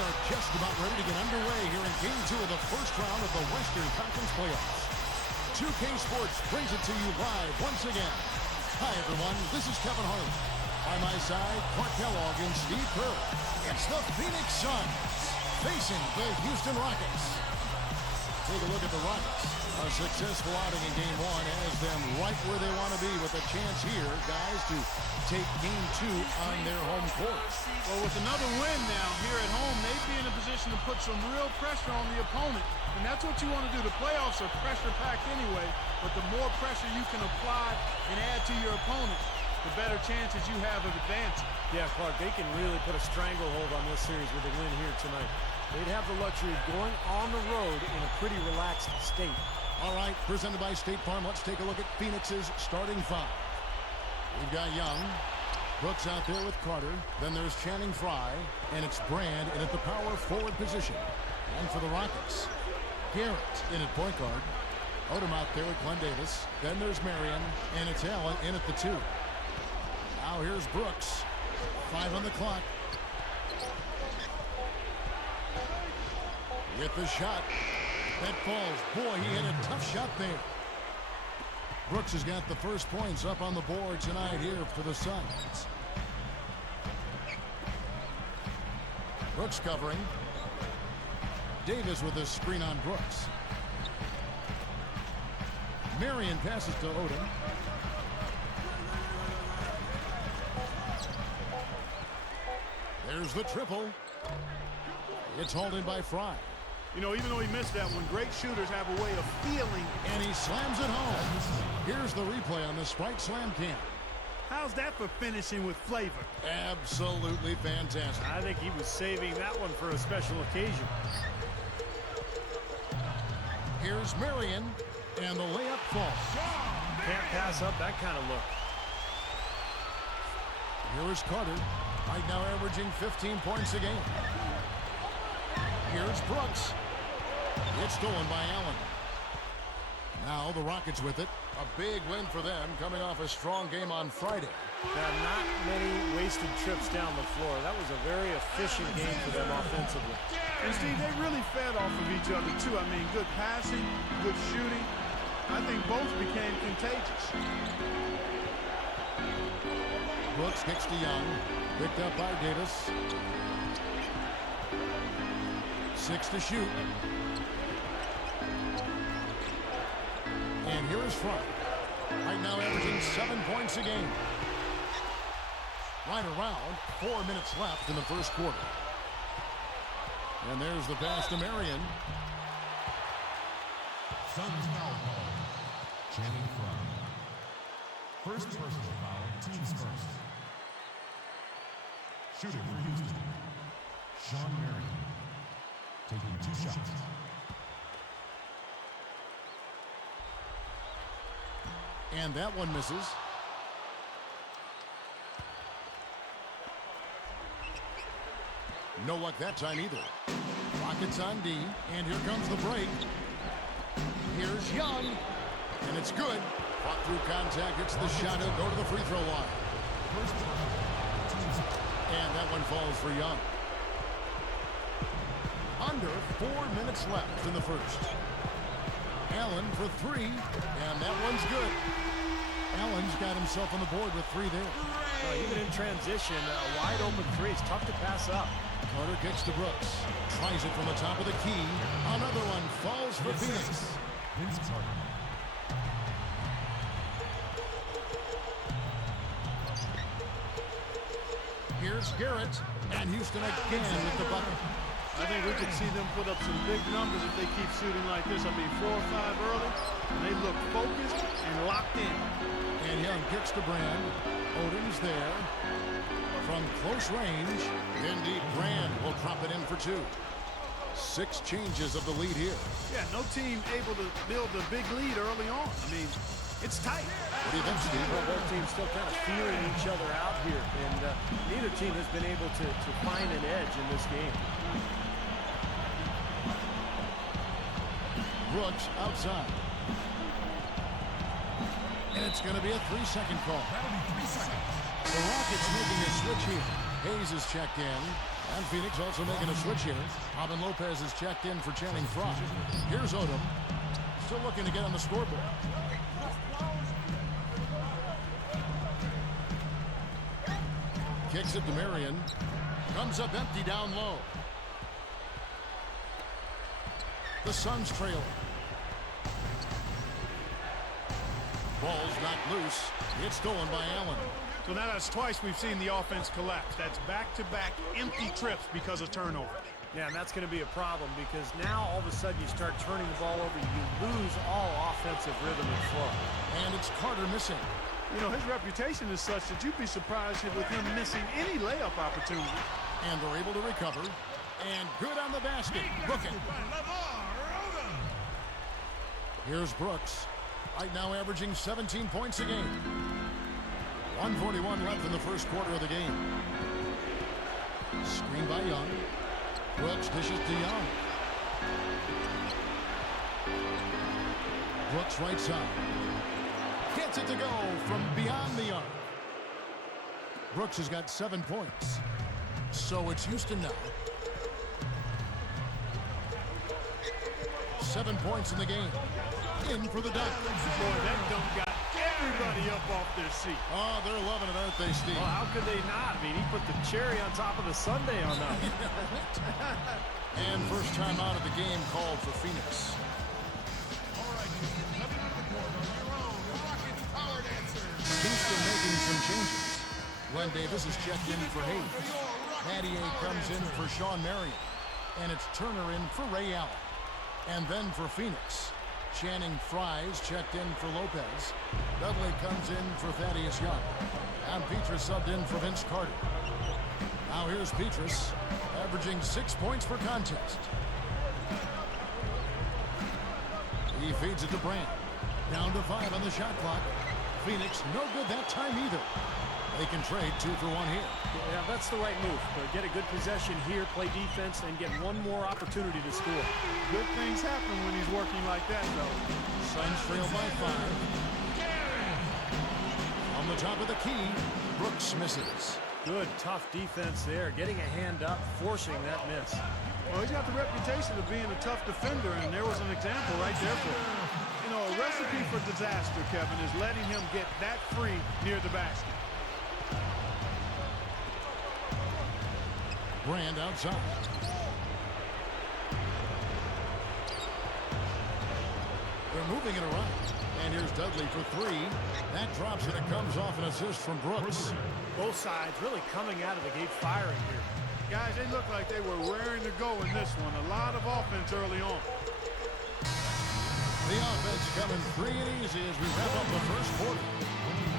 are just about ready to get underway here in Game 2 of the first round of the Western Conference Playoffs. 2K Sports brings it to you live once again. Hi, everyone. This is Kevin Harlan. By my side, Clark Kellogg and Steve Kerr. It's the Phoenix Suns facing the Houston Rockets. Take a look at the Rockets. A successful outing in Game 1 has them right where they want to be with a chance here, guys, to take Game 2 on their home court. Well, with another win now here at home, they'd be in a position to put some real pressure on the opponent. And that's what you want to do. The playoffs are pressure-packed anyway, but the more pressure you can apply and add to your opponent, the better chances you have of advancing. Yeah, Clark, they can really put a stranglehold on this series with a win here tonight. They'd have the luxury of going on the road in a pretty relaxed state. All right, presented by State Farm, let's take a look at Phoenix's starting five. We've got Young, Brooks out there with Carter. Then there's Channing Frye, and it's Brand in at the power forward position. And for the Rockets, Garrett in at point guard. Odom out there with Glenn Davis. Then there's Marion, and it's Allen in at the 2. Now here's Brooks. 5 on the clock. With the shot. That falls. Boy, he hit a tough shot there. Brooks has got the first points up on the board tonight here for the Suns. Brooks covering. Davis with a screen on Brooks. Marion passes to Odom. There's the triple. It's hauled in by Frye. You know, even though he missed that one, great shooters have a way of feeling. And he slams it home. Here's the replay on the Sprite Slam Cam. How's that for finishing with flavor? Absolutely fantastic. I think he was saving that one for a special occasion. Here's Marion, and the layup falls. Can't pass up that kind of look. Here is Carter, right now averaging 15 points a game. Here's Brooks. It's stolen by Allen. Now the Rockets with it. A big win for them, coming off a strong game on Friday. Not many wasted trips down the floor. That was a very efficient game for them offensively. And Steve, they really fed off of each other too. I mean, good passing, good shooting. I think both became contagious. Brooks kicks to Young. Picked up by Davis. 6 to shoot. And here is Frye. Right now averaging 7 points a game. Right around 4 minutes left in the first quarter. And there's the pass to Marion. Suns foul call. Channing Frye. First personal foul, teams first. Shooting for Houston. Sean Marion. Taking 2 shots. And that one misses. No luck that time either. Rockets on D, and here comes the break. Here's Young, and it's good. Fought through contact, hits the shot, he'll go to the free throw line. And that one falls for Young. Under 4 minutes left in the first. Allen for 3, and that one's good. Allen's got himself on the board with 3 there. Even in transition, a wide open 3 is tough to pass up. Carter kicks to Brooks. Tries it from the top of the key. Another one falls for Phoenix. Vince Carter. Here's Garrett, and Houston again with the bucket. I think we could see them put up some big numbers if they keep shooting like this. I mean, 4 or 5 early, and they look focused and locked in. And Young kicks to Brand. Odom's there. From close range, indeed, Brand will drop it in for 2. 6 changes of the lead here. Yeah, no team able to build a big lead early on. I mean, it's tight. What do you think, Steve? Well, both teams still kind of feeling each other out here, and neither team has been able to find an edge in this game. Brooks outside. And it's going to be a 3-second call. That'll be 3 seconds. The Rockets making a switch here. Hayes is checked in. And Phoenix also making a switch here. Robin Lopez is checked in for Channing Frye. Here's Odom. Still looking to get on the scoreboard. Kicks it to Marion. Comes up empty down low. The Suns trailing. Ball's knocked loose. It's stolen by Allen. So now that's twice we've seen the offense collapse. That's back-to-back empty trips because of turnover. Yeah, and that's going to be a problem because now all of a sudden you start turning the ball over. You lose all offensive rhythm and flow. And it's Carter missing. You know, his reputation is such that you'd be surprised with him missing any layup opportunity. And they're able to recover. And good on the basket. Booking. Here's Brooks. Right now averaging 17 points a game. 1:41 left in the first quarter of the game. Screen by Young. Brooks dishes to Young. Brooks right side. Gets it to go from beyond the arc. Brooks has got 7 points. So it's Houston now. 7 points in the game. In for the dunk. Boy, that dunk got everybody up off their seat. Oh, they're loving it, aren't they, Steve? Well, how could they not? I mean, he put the cherry on top of the sundae on that. And first time out of the game called for Phoenix. Houston making some changes. Glenn Davis is checked in for Hayes. Mattier comes in for Sean Marion. And it's Turner in for Ray Allen. And then for Phoenix, Channing Frye checked in for Lopez. Dudley comes in for Thaddeus Young. And Petrus subbed in for Vince Carter. Now here's Petrus, averaging 6 points per contest. He feeds it to Brand. Down to 5 on the shot clock. Phoenix no good that time either. They can trade 2 for 1 here. Yeah, that's the right move. But get a good possession here, play defense, and get one more opportunity to score. Good things happen when he's working like that, though. Suns trail by 5. On the top of the key, Brooks misses. Good, tough defense there. Getting a hand up, forcing that miss. Well, he's got the reputation of being a tough defender, and there was an example right there for him. You know, a recipe for disaster, Kevin, is letting him get that free near the basket. Brand outside. They're moving it around. And here's Dudley for 3. That drops and it comes off an assist from Brooks. Both sides really coming out of the gate firing here. Guys, they look like they were raring to go in this one. A lot of offense early on. The offense coming free and easy as we wrap up the first quarter.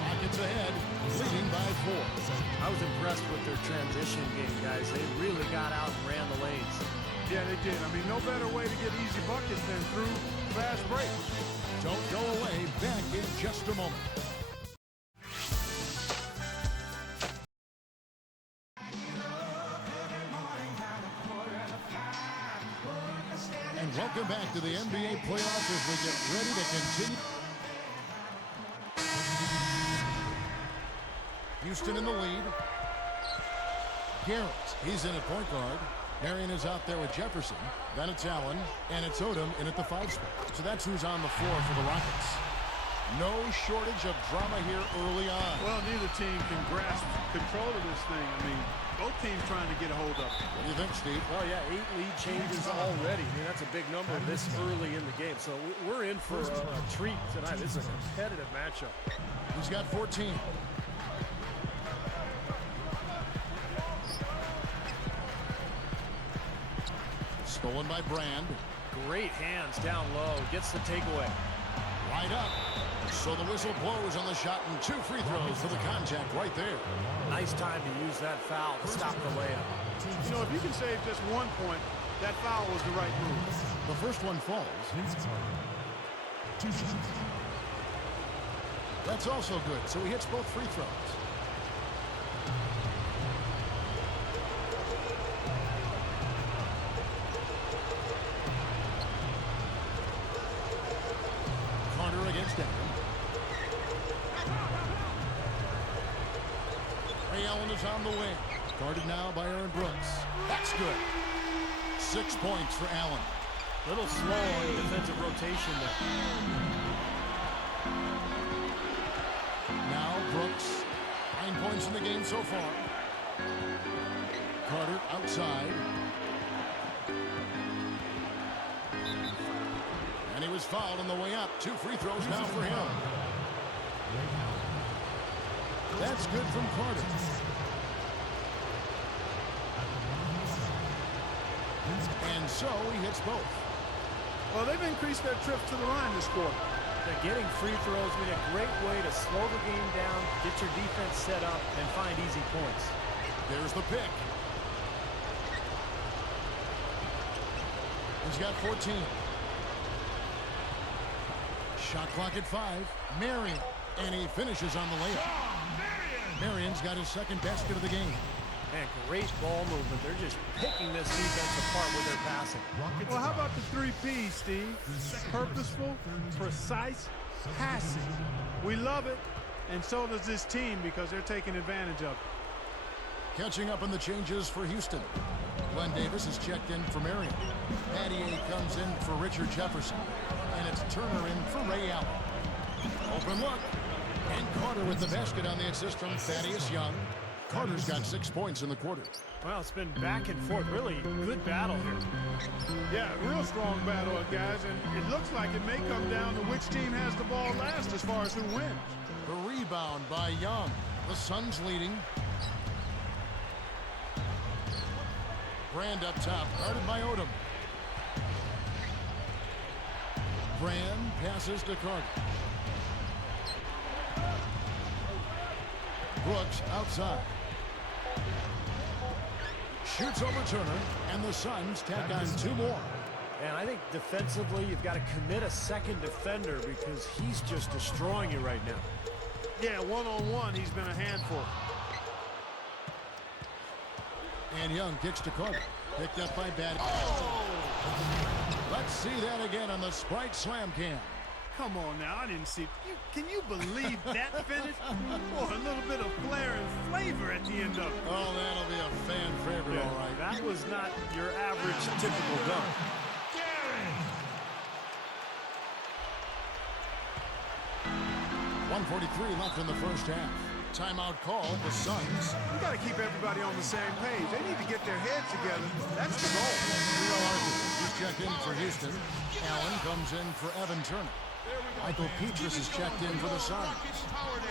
Rockets ahead, leading by 4. I was impressed with their transition game, guys. They really got out and ran the lanes. Yeah, they did. I mean, no better way to get easy buckets than through fast breaks. Don't go away. Back in just a moment. And welcome back to the NBA playoffs as we get ready to continue. Houston in the lead. Garrett, he's in at point guard. Marion is out there with Jefferson. Then it's Allen, and it's Odom in at the 5 spot. So that's who's on the floor for the Rockets. No shortage of drama here early on. Well, neither team can grasp control of this thing. I mean, both teams trying to get a hold of it. What do you think, Steve? Well, yeah, 8 lead changes already. I mean, that's a big number this early in the game. So we're in for a treat tonight. This is a competitive matchup. He's got 14. Stolen by Brand. Great hands down low. Gets the takeaway. Right up. So the whistle blows on the shot and 2 free throws for the contact right there. Nice time to use that foul to stop the layup. You know, if you can save just 1 point, that foul was the right move. The first one falls. That's also good. So he hits both free throws. Carter against Denver. Ray Allen is on the wing. Guarded now by Aaron Brooks. That's good. 6 points for Allen. Little slow on the defensive rotation there. Now Brooks. 9 points in the game so far. Carter outside. And he was fouled on the way up. 2 free throws now for him. That's good from Carter. And so he hits both. Well, they've increased their trips to the line this quarter. They're getting free throws, a great way to slow the game down, get your defense set up, and find easy points. There's the pick. He's got 14. Shot clock at 5. Marion. And he finishes on the layup. Marion's got his second basket of the game. Man, great ball movement. They're just picking this defense apart with their passing. Well, how about the 3 P's, Steve? Purposeful, precise, passing. We love it, and so does this team because they're taking advantage of it. Catching up on the changes for Houston. Glenn Davis is checked in for Marion. Mattier comes in for Richard Jefferson. And it's Turner in for Ray Allen. Open look. And Carter with the basket on the assist from Thaddeus Young. Carter's got 6 points in the quarter. Well, it's been back and forth. Really good battle here. Yeah, real strong battle, guys, and it looks like it may come down to which team has the ball last as far as who wins. The rebound by Young. The Suns leading. Brand up top, guarded by Odom. Brand passes to Carter. Brooks outside. Shoots over Turner, and the Suns tack on 2 more. And I think defensively, you've got to commit a second defender because he's just destroying you right now. Yeah, one-on-one, he's been a handful. And Young kicks to Carter. Picked up by Batty. Oh! Let's see that again on the Sprite Slam Cam. Come on now, I didn't see. Can you believe that finish? Boy, a little bit of flair and flavor at the end of it. Oh, that'll be a fan favorite, all right. That was not your average typical dunk. 1:43 left in the first half. Timeout call, the Suns. We got to keep everybody on the same page. They need to get their heads together. That's the goal. He's checked in for Houston. Allen comes in for Evan Turner. Michael Petras is checked in for the Suns.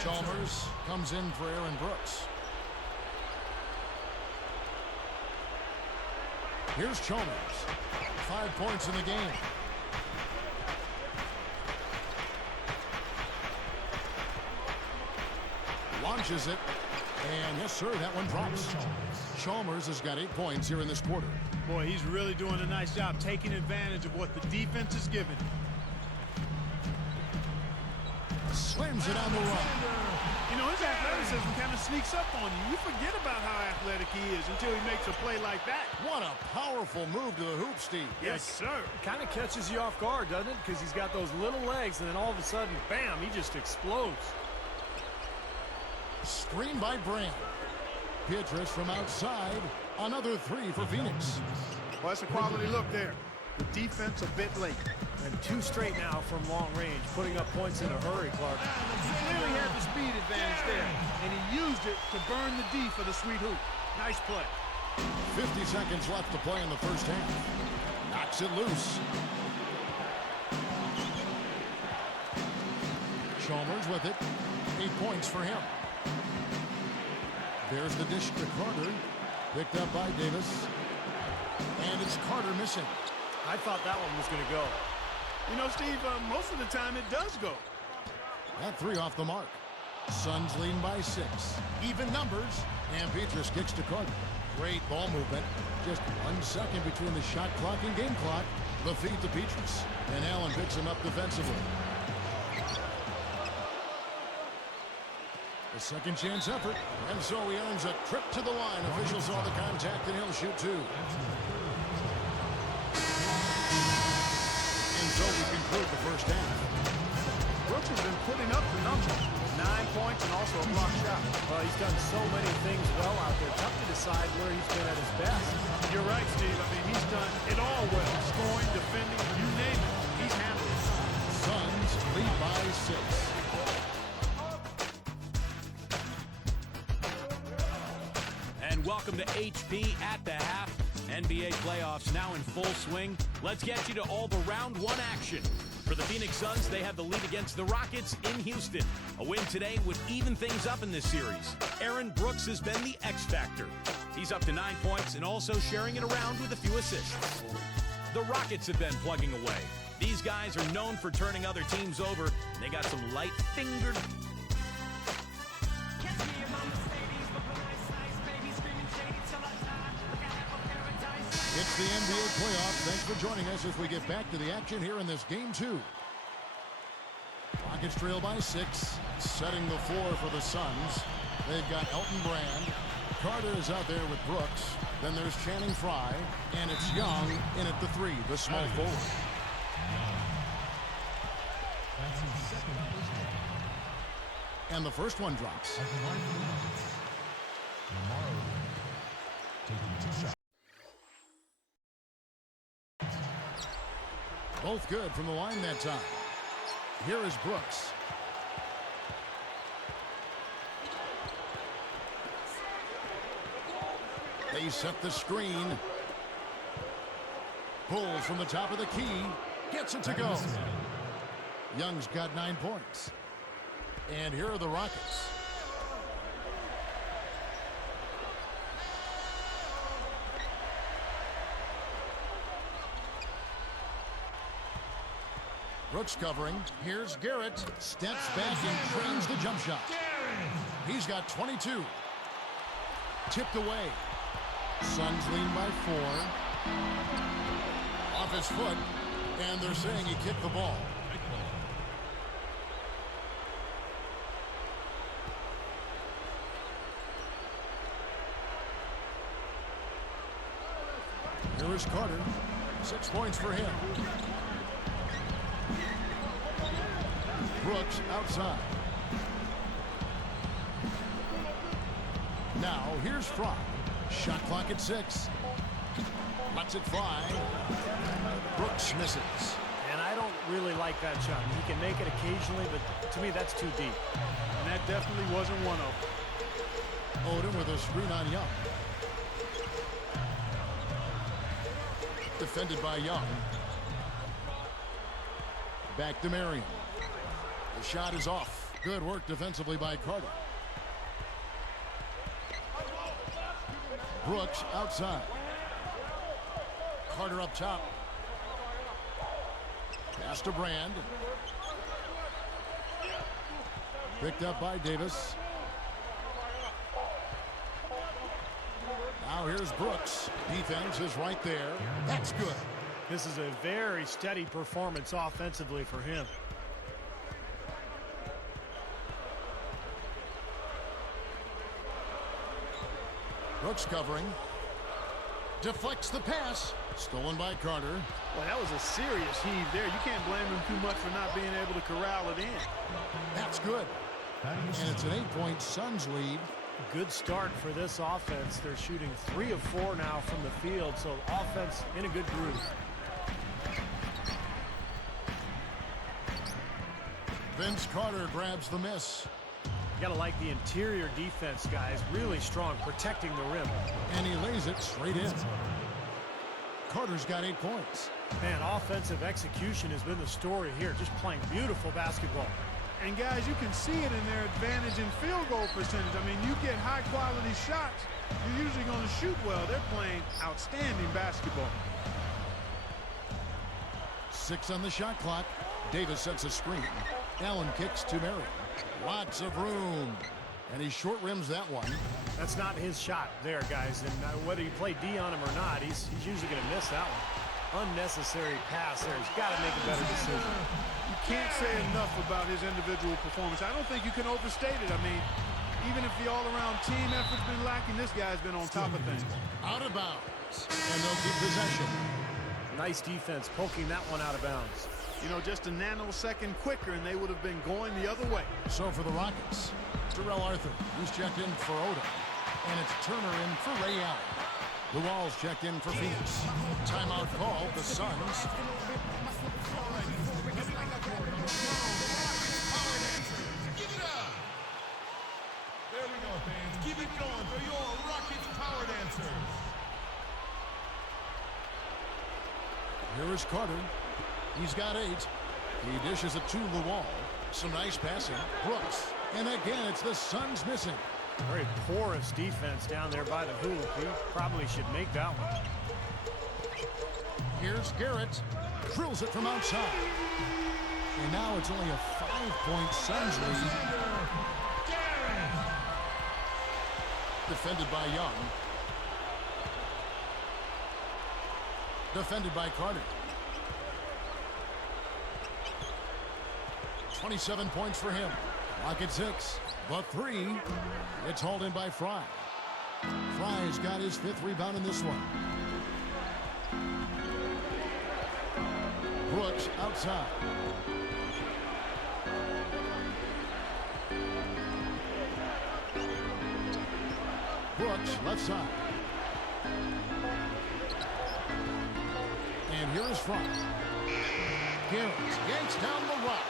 Chalmers comes in for Aaron Brooks. Here's Chalmers. 5 points in the game. Launches it. And yes, sir, that one drops. Chalmers has got 8 points here in this quarter. Boy, he's really doing a nice job taking advantage of what the defense is giving. Slams it on the run. You know, his athleticism kind of sneaks up on you. You forget about how athletic he is until he makes a play like that. What a powerful move to the hoop, Steve. Yes, sir. Kind of catches you off guard, doesn't it? Because he's got those little legs, and then all of a sudden, bam, he just explodes. Screen by Brand. Petras from outside. Another 3 for Phoenix. Well, that's a quality look there. The defense a bit late. And 2 straight now from long range, putting up points in a hurry, Clark. He clearly had the speed advantage there, and he used it to burn the D for the sweet hoop. Nice play. 50 seconds left to play in the first half. Knocks it loose. Chalmers with it. 8 points for him. There's the dish to Carter. Picked up by Davis. And it's Carter missing. I thought that one was going to go. You know, Steve, most of the time it does go. That 3 off the mark. Suns leading by 6. Even numbers. And Petras kicks to Carter. Great ball movement. Just 1 second between the shot clock and game clock. The feed to Petras. And Allen picks him up defensively. A second chance effort. And so he earns a trip to the line. Officials saw the contact and he'll shoot 2. So we conclude the first half. Brooks has been putting up the numbers. 9 points and also a block shot. Well, he's done so many things well out there. Tough to decide where he's been at his best. You're right, Steve. I mean, he's done it all well. Scoring, defending, you name it. He's handled it. Suns lead by 6. And welcome to HP at the half. NBA playoffs now in full swing. Let's get you to all the round one action. For the Phoenix Suns, they have the lead against the Rockets in Houston. A win today would even things up in this series. Aaron Brooks has been the X factor. He's up to 9 points and also sharing it around with a few assists. The Rockets have been plugging away. These guys are known for turning other teams over, and they got some light-fingered. It's the NBA playoffs. Thanks for joining us as we get back to the action here in this game 2. Rockets trail by 6, setting the floor for the Suns. They've got Elton Brand. Carter is out there with Brooks. Then there's Channing Frye, and it's Young in at the 3, the small forward. That's his second first one. And the first one drops. At the line for the Rockets, Lamar taking 2 shots. Both good from the line that time. Here is Brooks. They set the screen. Pulls from the top of the key. Gets it to go. Young's got 9 points. And here are the Rockets. Brooks covering. Here's Garrett. Steps back and drains the jump shot. He's got 22. Tipped away. Suns lead by 4. Off his foot. And they're saying he kicked the ball. Here is Carter. 6 points for him. Brooks outside. Now here's Frye. Shot clock at 6. Lets it fly. Brooks misses. And I don't really like that shot. He can make it occasionally, but to me that's too deep. And that definitely wasn't one of them. Odom with a screen on Young. Defended by Young. Back to Marion. The shot is off. Good work defensively by Carter. Brooks outside. Carter up top. Pass to Brand. Picked up by Davis. Now here's Brooks. Defense is right there. That's good. This is a very steady performance offensively for him. Brooks covering. Deflects the pass. Stolen by Carter. Well, that was a serious heave there. You can't blame him too much for not being able to corral it in. That's good. And it's an 8-point Suns lead. Good start for this offense. They're shooting 3 of 4 now from the field, so offense in a good groove. Vince Carter grabs the miss. You gotta like the interior defense, guys. Really strong, protecting the rim. And he lays it straight in. Carter's got 8 points. Man, offensive execution has been the story here. Just playing beautiful basketball. And guys, you can see it in their advantage in field goal percentage. I mean, you get high quality shots, you're usually going to shoot well. They're playing outstanding basketball. 6 on the shot clock. Davis sets a screen. Allen kicks to Marion. Lots of room. And he short rims that one. That's not his shot there, guys. And whether you play D on him or not, he's usually going to miss that one. Unnecessary pass there. He's got to make a better decision. You can't say enough about his individual performance. I don't think you can overstate it. I mean, even if the all-around team effort's been lacking, this guy's been on top of things. Out of bounds. And they'll keep possession. Nice defense, poking that one out of bounds. You know, just a nanosecond quicker, and they would have been going the other way. So for the Rockets, Terrell Arthur, who's checked in for Oda. And it's Turner in for Ray Allen. The Walls checked in for Phoenix. Timeout call, the Suns. There we go, fans. Keep it going for your Rockets Power Dancers. Here is Carter. He's got 8. He dishes it to the wall. Some nice passing. Brooks. And again, it's the Suns missing. Very porous defense down there by the hoop. He probably should make that one. Here's Garrett. Drills it from outside. And now it's only a 5-point Suns lead. Defended by Young. Defended by Carter. 27 points for him. Rocket 6. But 3. It's hauled in by Fry. Fry's got his 5th rebound in this one. Brooks outside. Brooks left side. And here is Fry. Garrett yanks down the rock.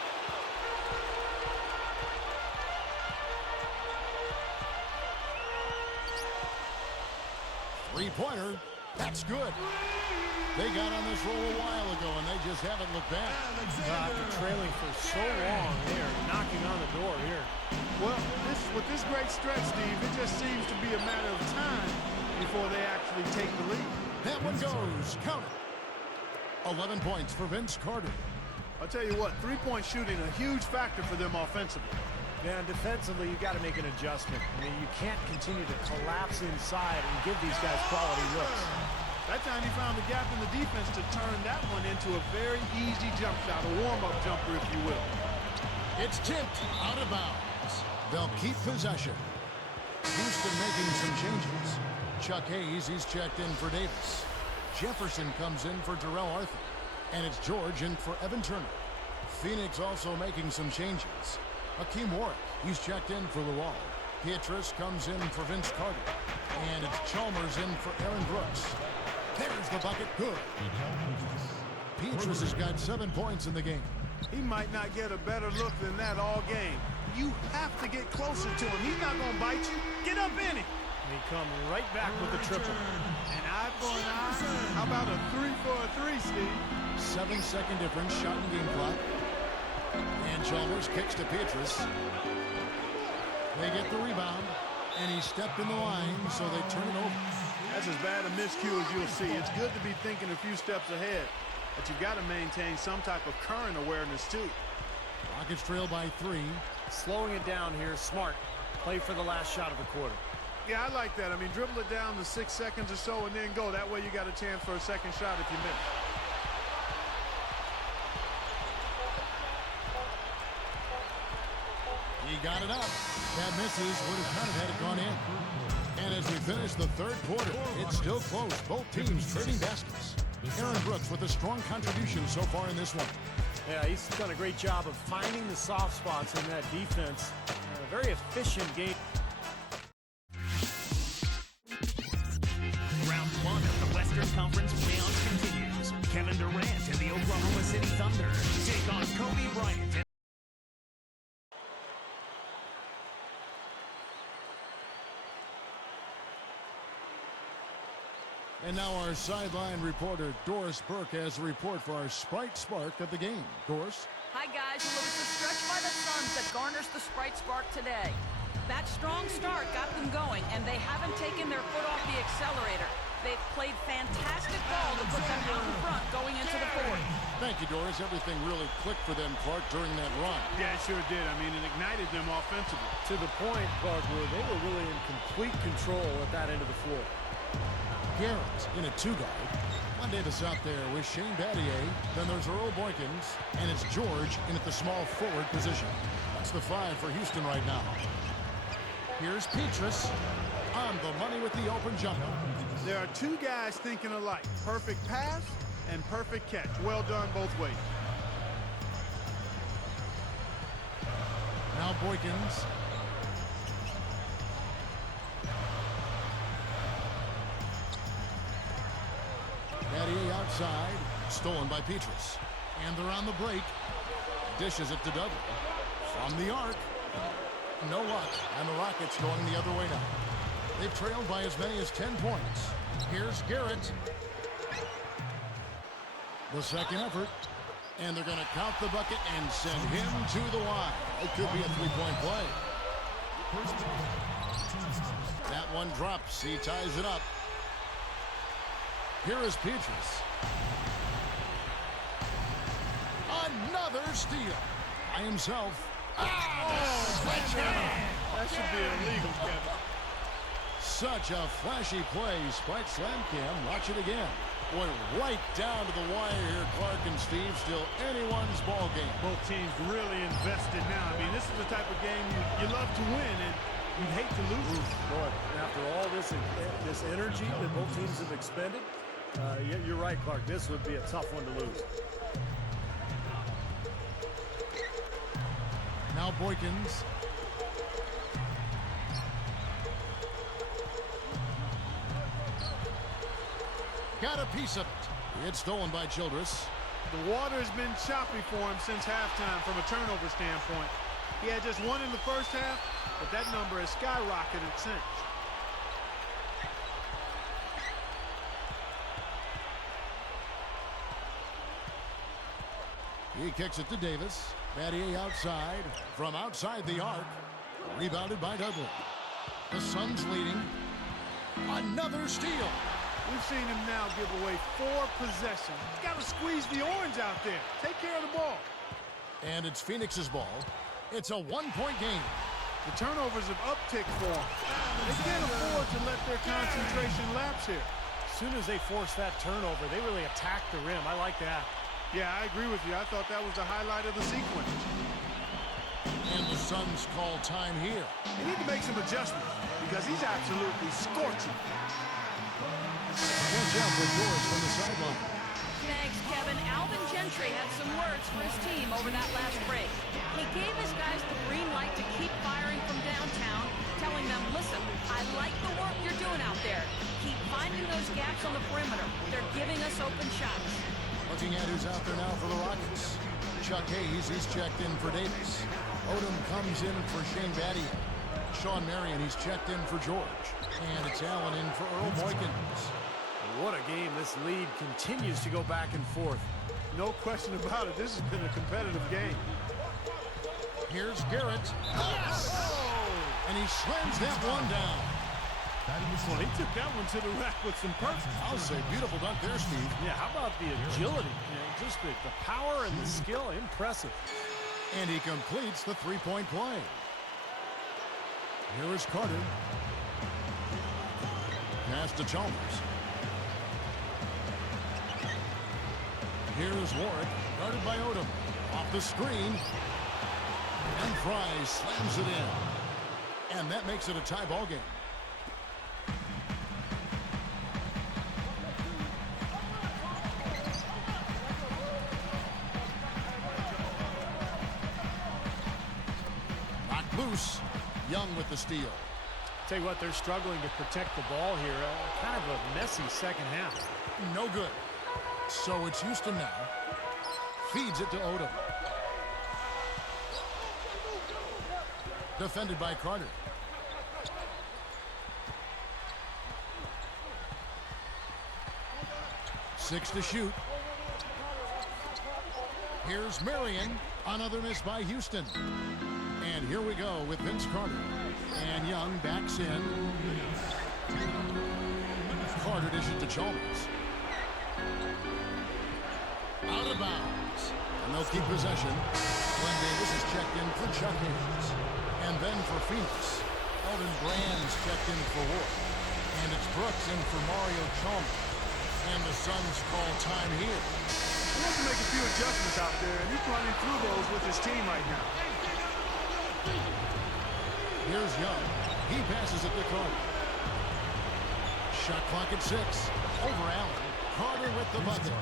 Three-pointer. That's good. They got on this roll a while ago, and they just haven't looked back. After trailing for so long, they are knocking on the door here. Well, with this great stretch, Steve, it just seems to be a matter of time before they actually take the lead. That one goes. Count it. 11 points for Vince Carter. I'll tell you what, three-point shooting, a huge factor for them offensively. Yeah, and defensively, you got to make an adjustment. I mean, you can't continue to collapse inside and give these guys quality looks. That time he found the gap in the defense to turn that one into a very easy jump shot, a warm-up jumper, if you will. It's tipped out of bounds. They'll keep possession. Houston making some changes. Chuck Hayes, he's checked in for Davis. Jefferson comes in for Terrell Arthur. And it's George in for Evan Turner. Phoenix also making some changes. Hakeem Warwick, he's checked in for the Wall. Pietrus comes in for Vince Carter. And it's Chalmers in for Aaron Brooks. There's the bucket. Good. Pietrus has got 7 points in the game. He might not get a better look than that all game. You have to get closer to him. He's not going to bite you. Get up in it. They come right back with the triple. An eye for an eye. How about a 3 for a 3, Steve? 7-second difference, shot and game clock. And Chalmers kicks to Pietrus. They get the rebound, and he stepped in the line, so they turn it over. That's as bad a miscue as you'll see. It's good to be thinking a few steps ahead, but you've got to maintain some type of current awareness, too. Rockets trail by 3. Slowing it down here, smart. Play for the last shot of the quarter. Yeah, I like that. I mean, dribble it down to 6 seconds or so and then go. That way you got a chance for a second shot if you miss. He got it up. That misses. Would have counted had it gone in. And as we finish the third quarter, it's still close. Both teams trading baskets. Aaron Brooks with a strong contribution so far in this one. Yeah, he's done a great job of finding the soft spots in that defense. A very efficient game. Round 1 of the Western Conference playoffs continues. Kevin Durant and the Oklahoma City Thunder take on Kobe Bryant. And now our sideline reporter, Doris Burke, has a report for our Sprite Spark of the game. Doris? Hi, guys. Well, it was the stretch by the Suns that garners the Sprite Spark today. That strong start got them going, and they haven't taken their foot off the accelerator. They've played fantastic ball to put them out in front going into the fourth. Thank you, Doris. Everything really clicked for them, Clark, during that run. Yeah, it sure did. I mean, it ignited them offensively. To the point, Clark, where they were really in complete control at that end of the floor. Garrett in a 2-guard. One Davis out there with Shane Battier. Then there's Earl Boykins. And it's George in at the small forward position. That's the 5 for Houston right now. Here's Pietrus on the money with the open jumper. There are two guys thinking alike. Perfect pass and perfect catch. Well done both ways. Now Boykins. Battier outside. Stolen by Petrus. And they're on the break. Dishes it to Dudley. From the arc. No luck. And the Rockets going the other way now. They've trailed by as many as 10 points. Here's Garrett. The second effort. And they're going to count the bucket and send him to the line. It could be a three-point play. That one drops. He ties it up. Here is Petrus. Another steal by himself. That should be illegal, Kevin. Such a flashy play. Spike slam cam. Watch it again. Boy, right down to the wire here, Clark and Steve. Still anyone's ball game. Both teams really invested now. I mean, this is the type of game you love to win, and you hate to lose. Boy, after all this energy that both teams have expended, you're right, Clark. This would be a tough one to lose. Now Boykins. Got a piece of it. It's stolen by Childress. The water has been choppy for him since halftime from a turnover standpoint. He had just one in the first half, but that number has skyrocketed since. He kicks it to Davis. Battier outside. From outside the arc. Rebounded by Dudley. The Suns leading. Another steal. We've seen him now give away 4 possessions. Got to squeeze the orange out there. Take care of the ball. And it's Phoenix's ball. It's a one-point game. The turnovers have upticked for them. They can't afford to let their concentration lapse here. As soon as they force that turnover, they really attack the rim. I like that. Yeah, I agree with you. I thought that was the highlight of the sequence. And the Suns call time here. They need to make some adjustments because he's absolutely scorching. Watch out for Doris from the sideline. Thanks, Kevin. Alvin Gentry had some words for his team over that last break. He gave his guys the green light to keep firing from downtown, telling them, listen, I like the work you're doing out there. Keep finding those gaps on the perimeter. They're giving us open shots. Looking at who's out there now for the Rockets. Chuck Hayes, he's checked in for Davis. Odom comes in for Shane Battier. Sean Marion, he's checked in for George. And it's Allen in for Earl Boykins. What a game. This lead continues to go back and forth. No question about it. This has been a competitive game. Here's Garrett. Yes! Oh! And he slams that one down. Well, he took that one to the rack with some purpose. I'll say beautiful dunk there, Steve. Yeah, how about the agility? Just the power and the skill. Impressive. And he completes the three-point play. Here is Carter. Pass to Chalmers. Here's Warwick, guarded by Odom. Off the screen. And Fry slams it in. And that makes it a tie ball game. Knocked loose. Young with the steal. Tell you what, they're struggling to protect the ball here. Kind of a messy second half. No good. So it's Houston now. Feeds it to Odom. Defended by Carter. Six to shoot. Here's Marion. Another miss by Houston. And here we go with Vince Carter. And Young backs in. Carter dishes to Chalmers. Out of bounds. And they'll keep possession. Glenn Davis is checked in for Chuck Hayes. And then for Phoenix, Elton Brand's checked in for Ward. And it's Brooks in for Mario Chalmers. And the Suns call time here. He has to make a few adjustments out there, and he's running through those with his team right now. Here's Young. He passes it to Carter. Shot clock at 6. Over Allen. Carter with the bucket.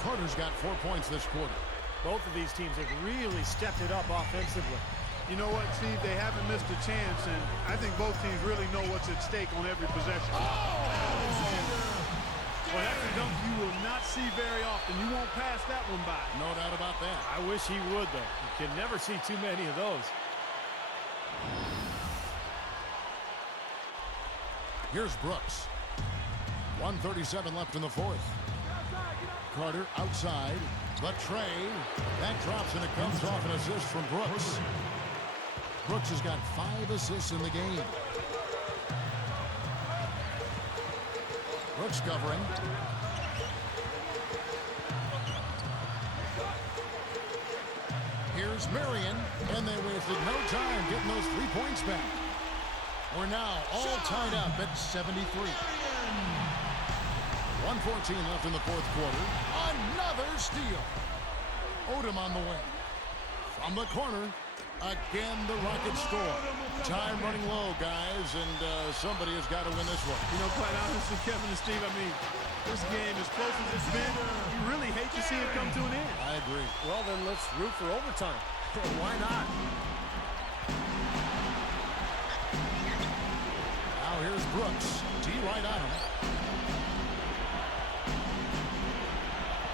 Carter's got 4 points this quarter. Both of these teams have really stepped it up offensively. You know what, Steve? They haven't missed a chance, and I think both teams really know what's at stake on every possession. Well, that's a dunk you will not see very often. You won't pass that one by. No doubt about that. I wish he would, though. You can never see too many of those. Here's Brooks. 1:37 left in the fourth. Carter outside. The tray. That drops, and it comes off an assist from Brooks. Brooks has got 5 assists in the game. Brooks covering. Here's Marion, and they wasted no time getting those 3 points back. We're now all tied up at 73. 1:14 left in the fourth quarter. Another steal. Odom on the wing. From the corner. Again, the Rockets score. Time running low, guys, and somebody has got to win this one. You know, quite honestly, Kevin and Steve, I mean, this game, as close as it's been, you really hate to see it come to an end. I agree. Well, then let's root for overtime. Why not? Now here's Brooks. D right on him.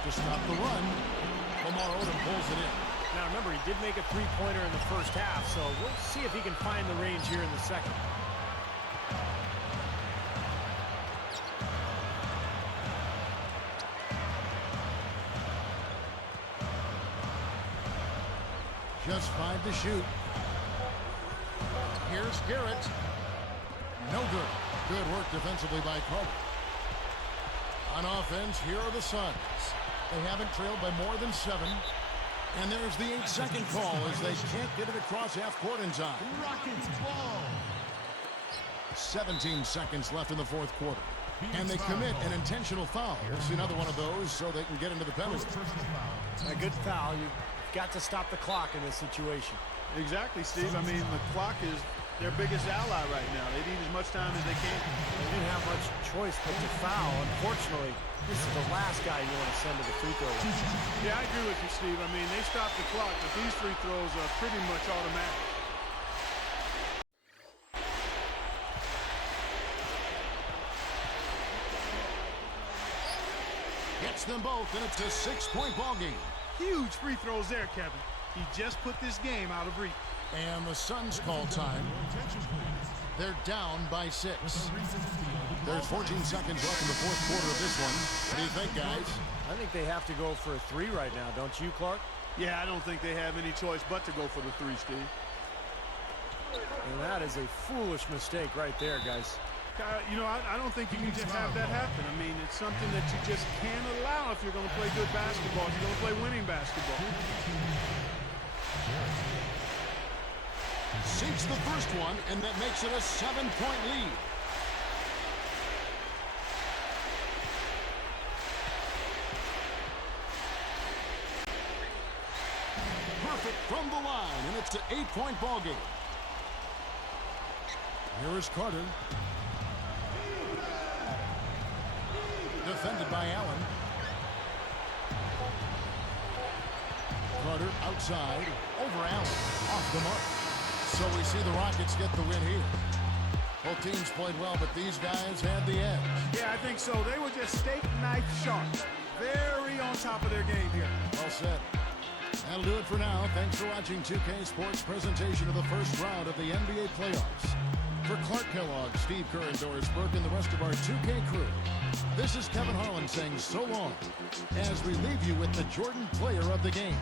To stop the run, Lamar Odom pulls it in. Now, remember, he did make a three-pointer in the first half, so we'll see if he can find the range here in the second. Just 5 to shoot. Here's Garrett. No good. Good work defensively by Carter. On offense, here are the Suns. They haven't trailed by more than 7. And there's the 8-second call as they can't get it across half court in time. Rockets ball. 17 seconds left in the fourth quarter. And they commit an intentional foul. We'll see another one of those so they can get into the penalty. A good foul. You've got to stop the clock in this situation. Exactly, Steve. I mean, the clock is their biggest ally right now. They need as much time as they can. They didn't have much choice but to foul. Unfortunately, this is the last guy you want to send to the free throw line. Yeah, I agree with you, Steve. I mean, they stopped the clock, but these free throws are pretty much automatic. Gets them both, and it's a 6-point ball game. Huge free throws there, Kevin. He just put this game out of reach. And the Suns call time. They're down by 6. There's 14 seconds left in the fourth quarter of this one. What do you think, guys? I think they have to go for a 3 right now, don't you, Clark? Yeah, I don't think they have any choice but to go for the 3, Steve. And that is a foolish mistake right there, guys. You know, I don't think you can just have that happen. I mean, it's something that you just can't allow if you're going to play good basketball, if you're going to play winning basketball. Sinks the first one, and that makes it a 7-point lead. Perfect from the line, and it's an 8-point ball game. Here is Carter. Defended by Allen. Carter outside, over Allen, off the mark. So we see the Rockets get the win here. Both teams played well, but these guys had the edge. Yeah, I think so. They were just steak knife sharp. Very on top of their game here. Well said. That'll do it for now. Thanks for watching 2K Sports presentation of the first round of the NBA playoffs. For Clark Kellogg, Steve Kerr, and Doris Burke, and the rest of our 2K crew, this is Kevin Harlan saying so long as we leave you with the Jordan player of the game.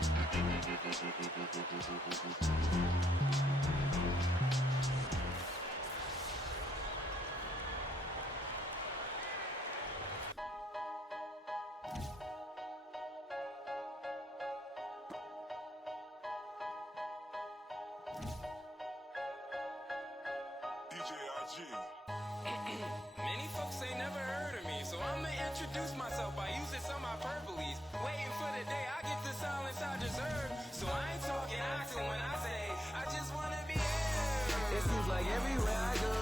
Many folks ain't never heard of me, so I'ma introduce myself by using some hyperboles. Waiting for the day I get the silence I deserve. So I ain't talking accent when I say I just wanna be here. It seems like everywhere I go,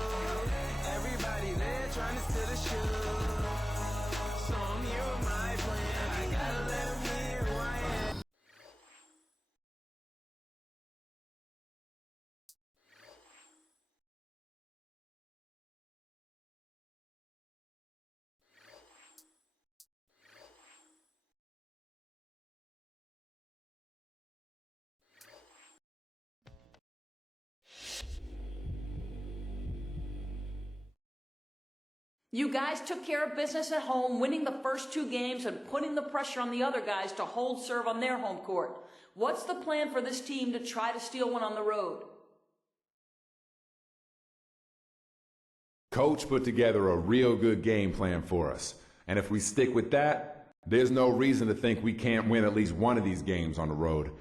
everybody there trying to steal a shoe. So I'm here with my plan. I gotta let them hear who I am. You guys took care of business at home, winning the first 2 games and putting the pressure on the other guys to hold serve on their home court. What's the plan for this team to try to steal one on the road? Coach put together a real good game plan for us. And if we stick with that, there's no reason to think we can't win at least one of these games on the road.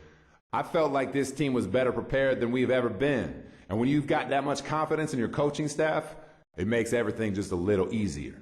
I felt like this team was better prepared than we've ever been. And when you've got that much confidence in your coaching staff, it makes everything just a little easier.